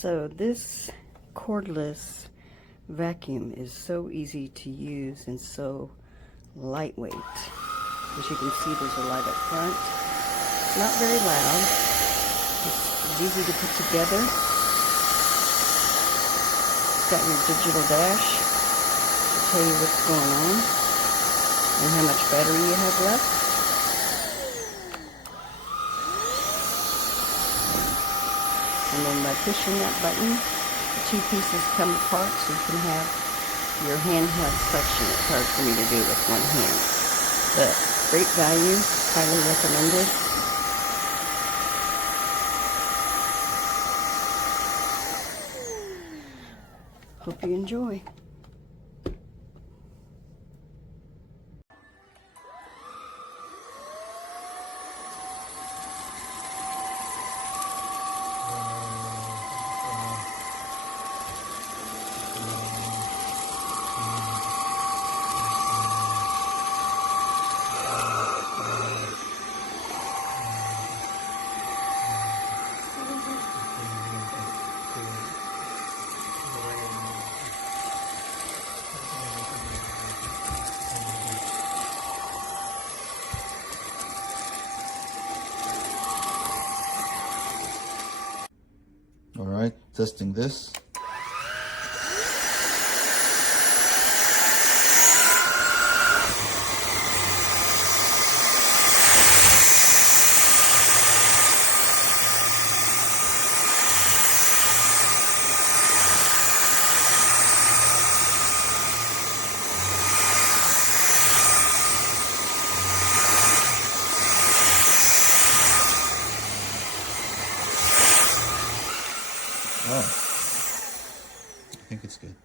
So this cordless vacuum is so easy to use and so lightweight. As you can see, there's a light up front. It's not very loud. It's easy to put together. It's got your digital dash to tell you what's going on and how much battery you have left. And then by pushing that button, the two pieces come apart so you can have your handheld suction. It's hard for me to do with one hand. But great value, highly recommended. Hope you enjoy. All right, testing this. Oh, I think it's good.